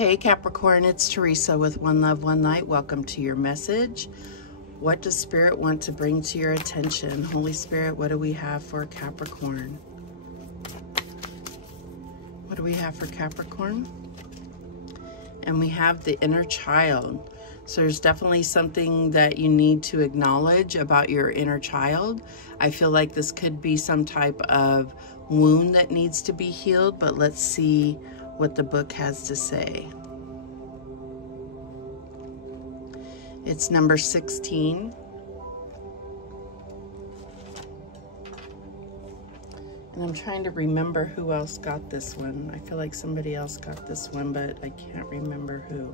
Hey Capricorn, it's Teresa with One Love, One Light. Welcome to your message. What does Spirit want to bring to your attention? Holy Spirit, what do we have for Capricorn? What do we have for Capricorn? And we have the inner child. So there's definitely something that you need to acknowledge about your inner child. I feel like this could be some type of wound that needs to be healed, but let's see what the book has to say. It's number 16. And I'm trying to remember who else got this one. I feel like somebody else got this one, but I can't remember who.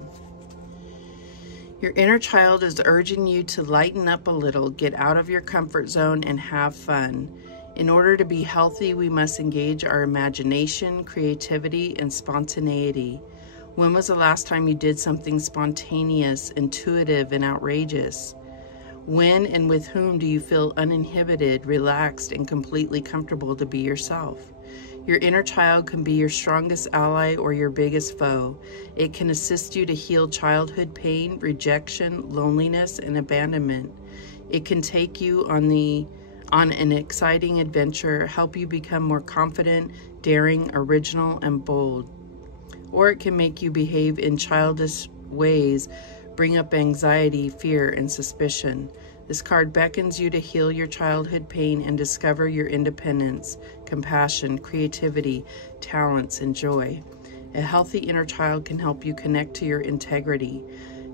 Your inner child is urging you to lighten up a little, get out of your comfort zone, and have fun. In order to be healthy, we must engage our imagination, creativity, and spontaneity. When was the last time you did something spontaneous, intuitive, and outrageous? When and with whom do you feel uninhibited, relaxed, and completely comfortable to be yourself? Your inner child can be your strongest ally or your biggest foe. It can assist you to heal childhood pain, rejection, loneliness, and abandonment. It can take you on an exciting adventure, help you become more confident, daring, original, and bold. Or it can make you behave in childish ways, bring up anxiety, fear, and suspicion. This card beckons you to heal your childhood pain and discover your independence, compassion, creativity, talents, and joy. A healthy inner child can help you connect to your integrity,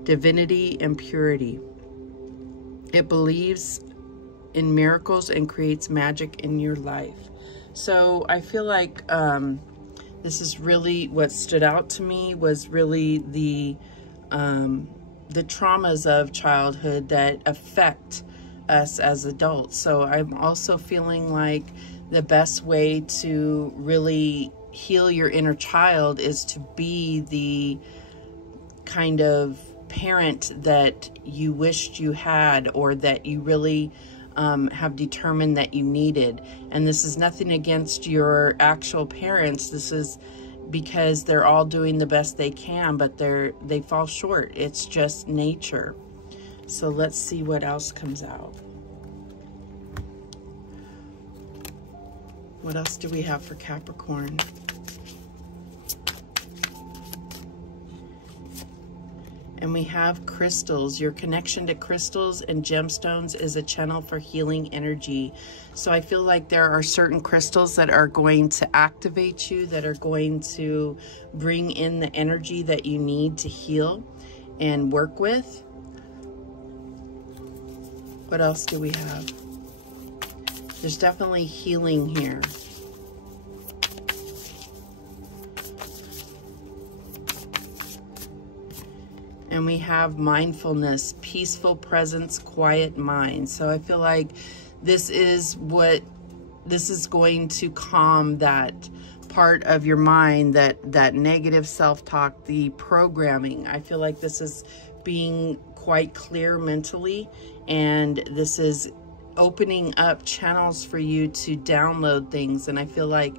divinity, and purity. It believes in miracles and creates magic in your life. So I feel like this is really what stood out to me was really the traumas of childhood that affect us as adults. So I'm also feeling like the best way to really heal your inner child is to be the kind of parent that you wished you had, or that you really have determined that you needed. And this is nothing against your actual parents. This is because they're all doing the best they can, but they fall short. It's just nature. So let's see what else comes out. What else do we have for Capricorn? And we have crystals. Your connection to crystals and gemstones is a channel for healing energy. So I feel like there are certain crystals that are going to activate you, that are going to bring in the energy that you need to heal and work with. What else do we have? There's definitely healing here. And we have mindfulness, peaceful presence, quiet mind. So I feel like this is going to calm that part of your mind, that negative self-talk, the programming. I feel like this is being quite clear mentally, and this is opening up channels for you to download things. And I feel like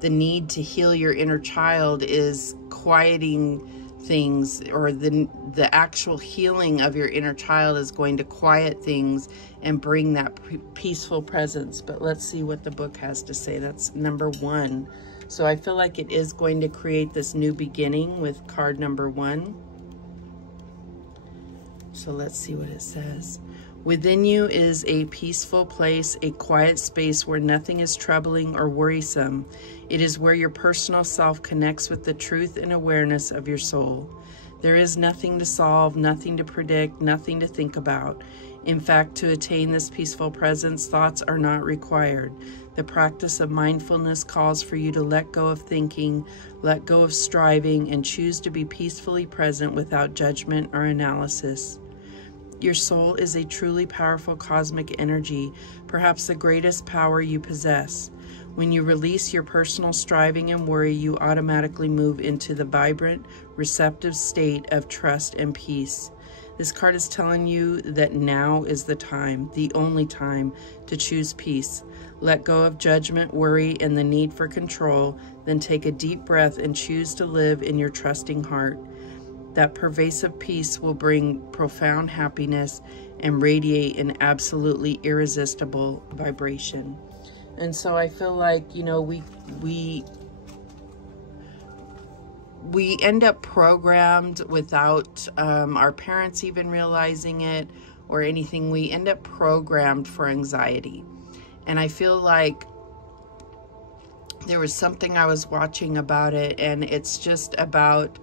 the need to heal your inner child is quieting things, or the actual healing of your inner child is going to quiet things and bring that peaceful presence. But let's see what the book has to say. That's number 1. So I feel like it is going to create this new beginning with card number 1. So let's see what it says. Within you is a peaceful place, a quiet space where nothing is troubling or worrisome. It is where your personal self connects with the truth and awareness of your soul. There is nothing to solve, nothing to predict, nothing to think about. In fact, to attain this peaceful presence, thoughts are not required. The practice of mindfulness calls for you to let go of thinking, let go of striving, and choose to be peacefully present without judgment or analysis. Your soul is a truly powerful cosmic energy, perhaps the greatest power you possess. When you release your personal striving and worry, you automatically move into the vibrant, receptive state of trust and peace. This card is telling you that now is the time, the only time, to choose peace. Let go of judgment, worry, and the need for control. Then take a deep breath and choose to live in your trusting heart. That pervasive peace will bring profound happiness and radiate an absolutely irresistible vibration. And so I feel like, you know, we end up programmed without our parents even realizing it or anything. We end up programmed for anxiety. And I feel like there was something I was watching about it, and it's just about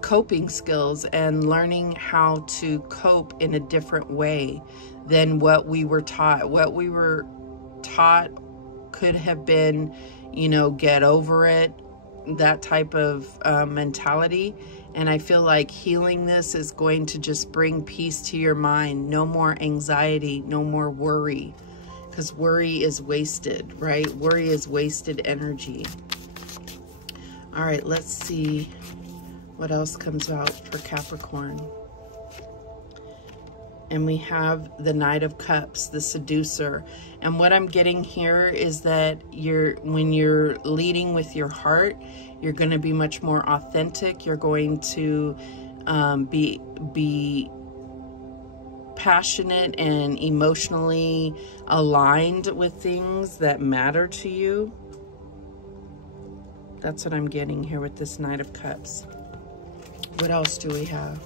coping skills and learning how to cope in a different way than what we were taught. What we were taught could have been, you know, get over it, that type of mentality. And I feel like healing this is going to just bring peace to your mind. No more anxiety, no more worry, because worry is wasted, right? Worry is wasted energy. All right, let's see what else comes out for Capricorn. And we have the Knight of Cups, the seducer. And what I'm getting here is that when you're leading with your heart, you're going to be much more authentic. You're going to be passionate and emotionally aligned with things that matter to you. That's what I'm getting here with this Knight of Cups. What else do we have?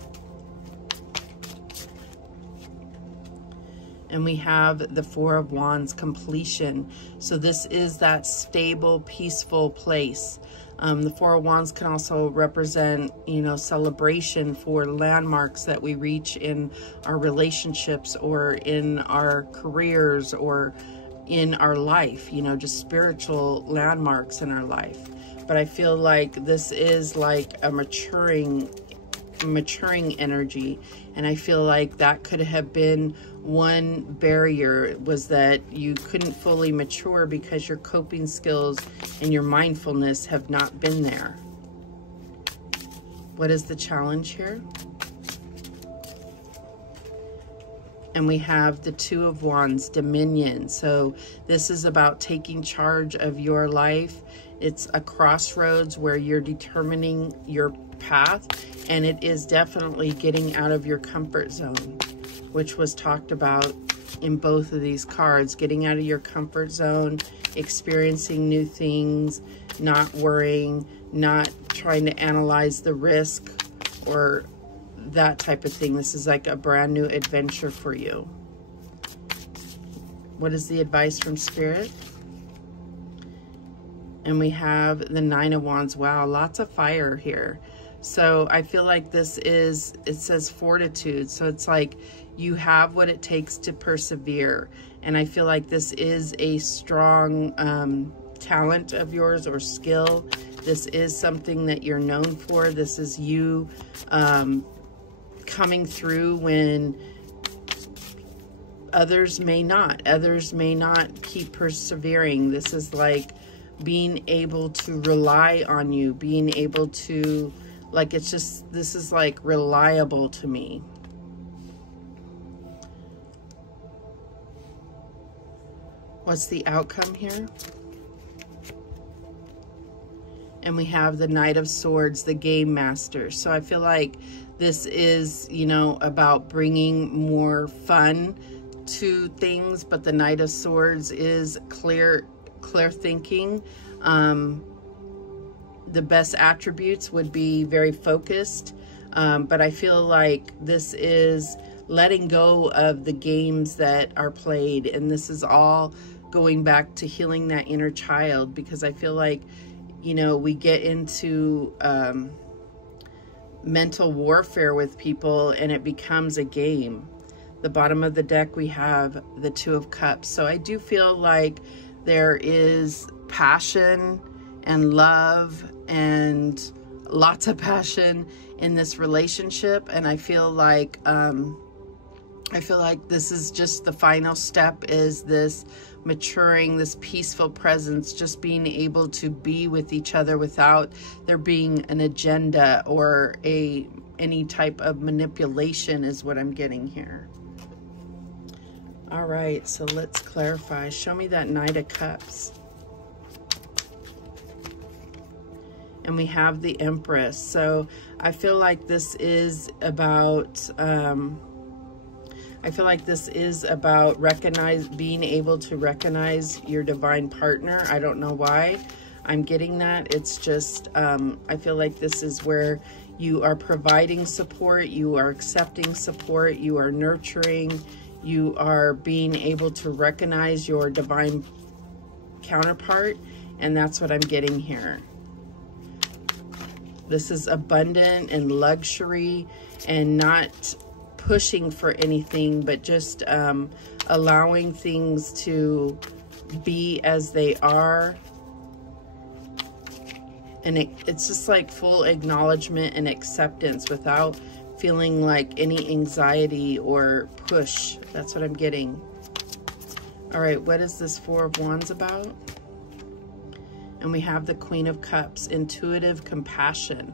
And we have the Four of Wands, completion. So this is that stable, peaceful place. The Four of Wands can also represent, you know, celebration for landmarks that we reach in our relationships or in our careers or in our life, you know, just spiritual landmarks in our life. But I feel like this is like a maturing energy, and I feel like that could have been one barrier, was that you couldn't fully mature because your coping skills and your mindfulness have not been there. What is the challenge here? And we have the Two of Wands, dominion. So this is about taking charge of your life. It's a crossroads where you're determining your path, and it is definitely getting out of your comfort zone, which was talked about in both of these cards. Getting out of your comfort zone, experiencing new things, not worrying, not trying to analyze the risk or that type of thing. This is like a brand new adventure for you. What is the advice from Spirit? And we have the Nine of Wands. Wow, lots of fire here. So I feel like this is, it says fortitude. So it's like you have what it takes to persevere. And I feel like this is a strong talent of yours or skill. This is something that you're known for. This is you coming through when others may not. Others may not keep persevering. This is like being able to rely on you, being able to, like, it's just, this is like reliable to me. What's the outcome here? And we have the Knight of Swords, the game master. So I feel like this is, you know, about bringing more fun to things, but the Knight of Swords is clear thinking. The best attributes would be very focused, but I feel like this is letting go of the games that are played, and this is all going back to healing that inner child, because I feel like, you know, we get into mental warfare with people and it becomes a game. The bottom of the deck, we have the Two of Cups. So I do feel like there is passion and love and lots of passion in this relationship. And I feel like this is just the final step, is this maturing, this peaceful presence, just being able to be with each other without there being an agenda or a any type of manipulation is what I'm getting here. All right, so let's clarify. Show me that Knight of Cups. And we have the Empress. So I feel like this is about, being able to recognize your divine partner. I don't know why I'm getting that. It's just, I feel like this is where you are providing support, you are accepting support, you are nurturing, you are being able to recognize your divine counterpart, and that's what I'm getting here. This is abundant and luxury and not pushing for anything, but just allowing things to be as they are. And it's just like full acknowledgement and acceptance without feeling like any anxiety or push. That's what I'm getting. All right, what is this Four of Wands about? And we have the Queen of Cups, intuitive compassion.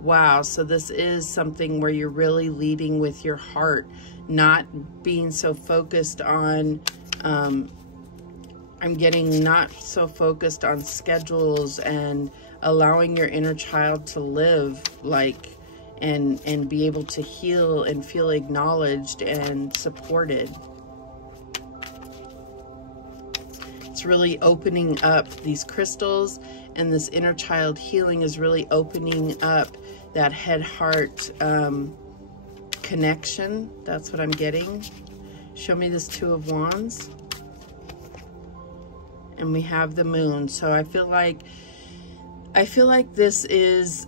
Wow, so this is something where you're really leading with your heart, not being so focused on, I'm getting not so focused on schedules, and allowing your inner child to live, like, and be able to heal and feel acknowledged and supported. It's really opening up these crystals, and this inner child healing is really opening up that head-heart connection. That's what I'm getting. Show me this Two of Wands. And we have the Moon. So I feel like this is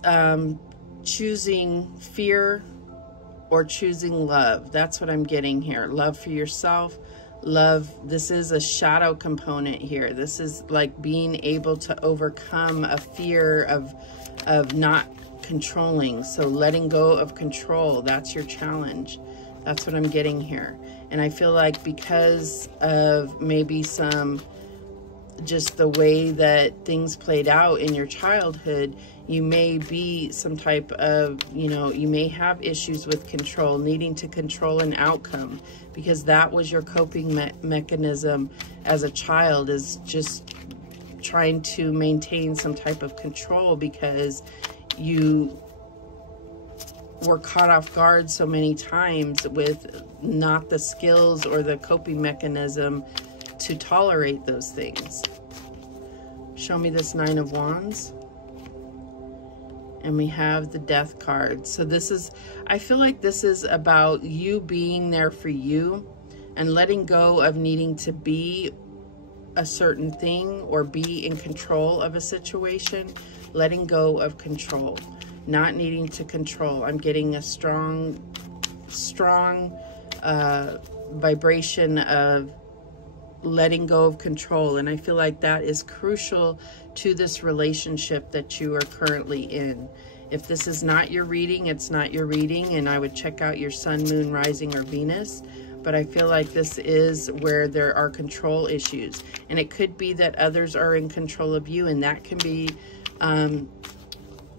choosing fear or choosing love. That's what I'm getting here. Love for yourself. Love, this is a shadow component here. This is like being able to overcome a fear of not controlling. So letting go of control, that's your challenge. That's what I'm getting here. And I feel like because of maybe just the way that things played out in your childhood, you may be some type of, you may have issues with control, needing to control an outcome, because that was your coping mechanism as a child, is just trying to maintain some type of control because you were caught off guard so many times with not the skills or the coping mechanism to tolerate those things. Show me this Nine of Wands. And we have the Death card. So this is, I feel like this is about you being there for you and letting go of needing to be a certain thing or be in control of a situation. Letting go of control, not needing to control. I'm getting a strong vibration of letting go of control, and I feel like that is crucial to this relationship that you are currently in. If this is not your reading, it's not your reading, and I would check out your Sun, Moon, Rising, or Venus. But I feel like this is where there are control issues, and it could be that others are in control of you, and that can be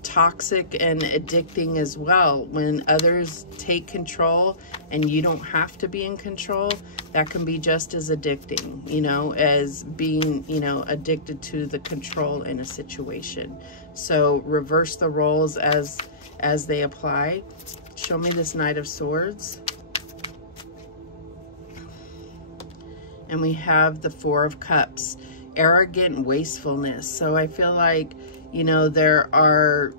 toxic and addicting as well. When others take control and you don't have to be in control, that can be just as addicting, as being, addicted to the control in a situation. So reverse the roles as they apply. Show me this Knight of Swords. And we have the Four of Cups, arrogant wastefulness. So I feel like, there are,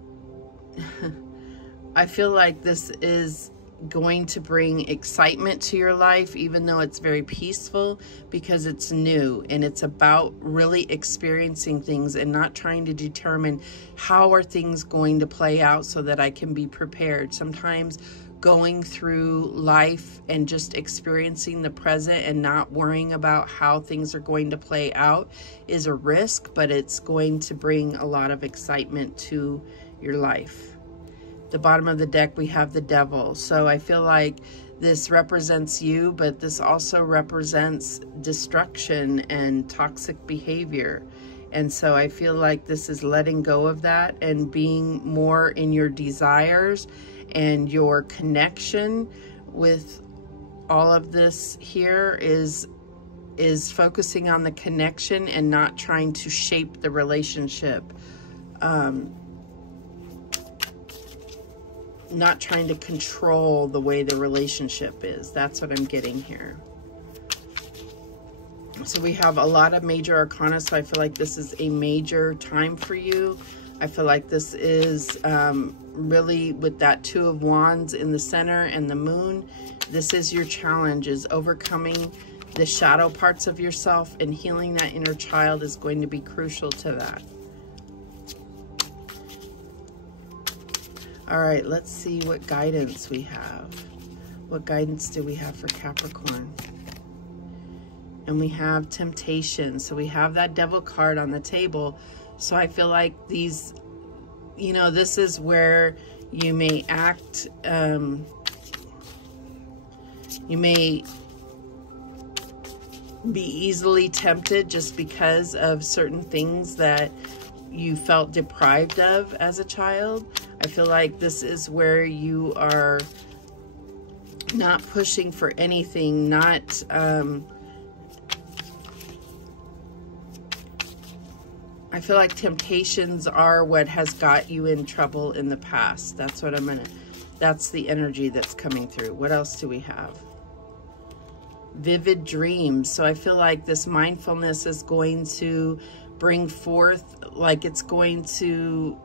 I feel like this is going to bring excitement to your life, even though it's very peaceful, because it's new and it's about really experiencing things and not trying to determine how are things going to play out so that I can be prepared. Sometimes going through life and just experiencing the present and not worrying about how things are going to play out is a risk, but it's going to bring a lot of excitement to your life. The bottom of the deck, we have the Devil. So I feel like this represents you, but this also represents destruction and toxic behavior. And so I feel like this is letting go of that and being more in your desires and your connection with all of this here is focusing on the connection and not trying to shape the relationship. Not trying to control the way the relationship is. That's what I'm getting here. So we have a lot of major arcana, so I feel like this is a major time for you. I feel like this is really with that Two of Wands in the center and the moon. This is your challenge, is overcoming the shadow parts of yourself, and healing that inner child is going to be crucial to that. All right, let's see what guidance we have. What guidance do we have for Capricorn? And we have temptation. So we have that Devil card on the table. So I feel like these, you know, this is where you may act, you may be easily tempted just because of certain things that you felt deprived of as a child. I feel like this is where you are not pushing for anything, not I feel like temptations are what has got you in trouble in the past. That's what that's the energy that's coming through. What else do we have? Vivid dreams. So I feel like this mindfulness is going to bring forth, like it's going to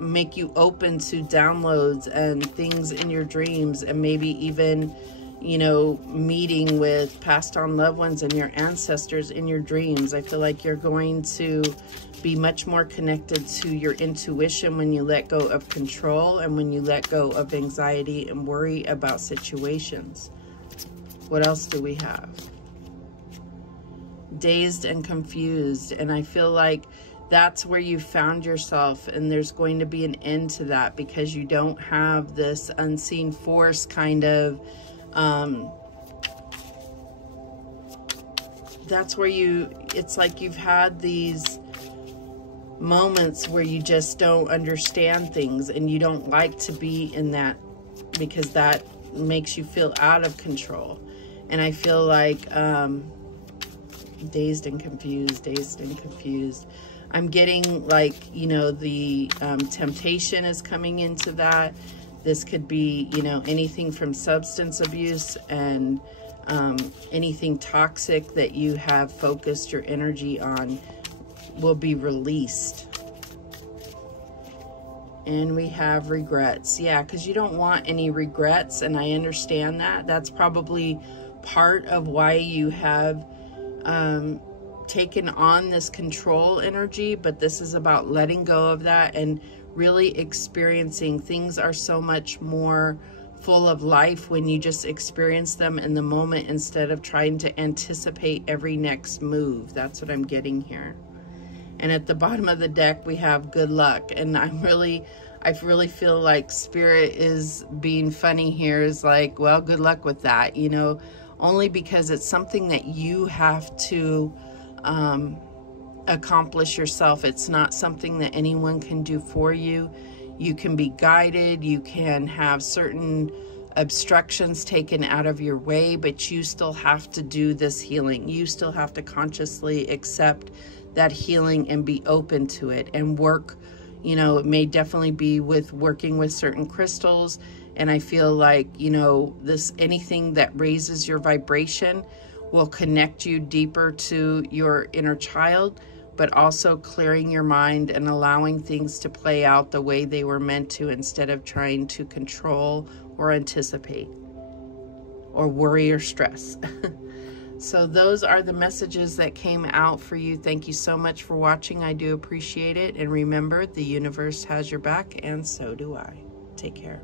make you open to downloads and things in your dreams, and maybe even, you know, meeting with passed on loved ones and your ancestors in your dreams. I feel like you're going to be much more connected to your intuition when you let go of control and when you let go of anxiety and worry about situations. What else do we have? Dazed and confused. And I feel like that's where you found yourself, and there's going to be an end to that because you don't have this unseen force kind of, that's where it's like you've had these moments where you just don't understand things, and you don't like to be in that because that makes you feel out of control. And I feel like dazed and confused, dazed and confused. I'm getting like, you know, the temptation is coming into that. This could be, you know, anything from substance abuse and anything toxic that you have focused your energy on will be released. And we have regrets. Yeah, because you don't want any regrets, and I understand that. That's probably part of why you have taken on this control energy, but this is about letting go of that and really experiencing. Things are so much more full of life when you just experience them in the moment instead of trying to anticipate every next move. That's what I'm getting here. And at the bottom of the deck we have good luck, and I really feel like Spirit is being funny here, is like, well, good luck with that, you know, only because it's something that you have to accomplish yourself. It's not something that anyone can do for you. You can be guided, you can have certain obstructions taken out of your way, but you still have to do this healing. You still have to consciously accept that healing and be open to it and work. You know, it may definitely be with working with certain crystals. And I feel like, you know, anything that raises your vibration will connect you deeper to your inner child, but also clearing your mind and allowing things to play out the way they were meant to, instead of trying to control or anticipate or worry or stress. So those are the messages that came out for you. Thank you so much for watching. I do appreciate it. And remember, the universe has your back, and so do I. Take care.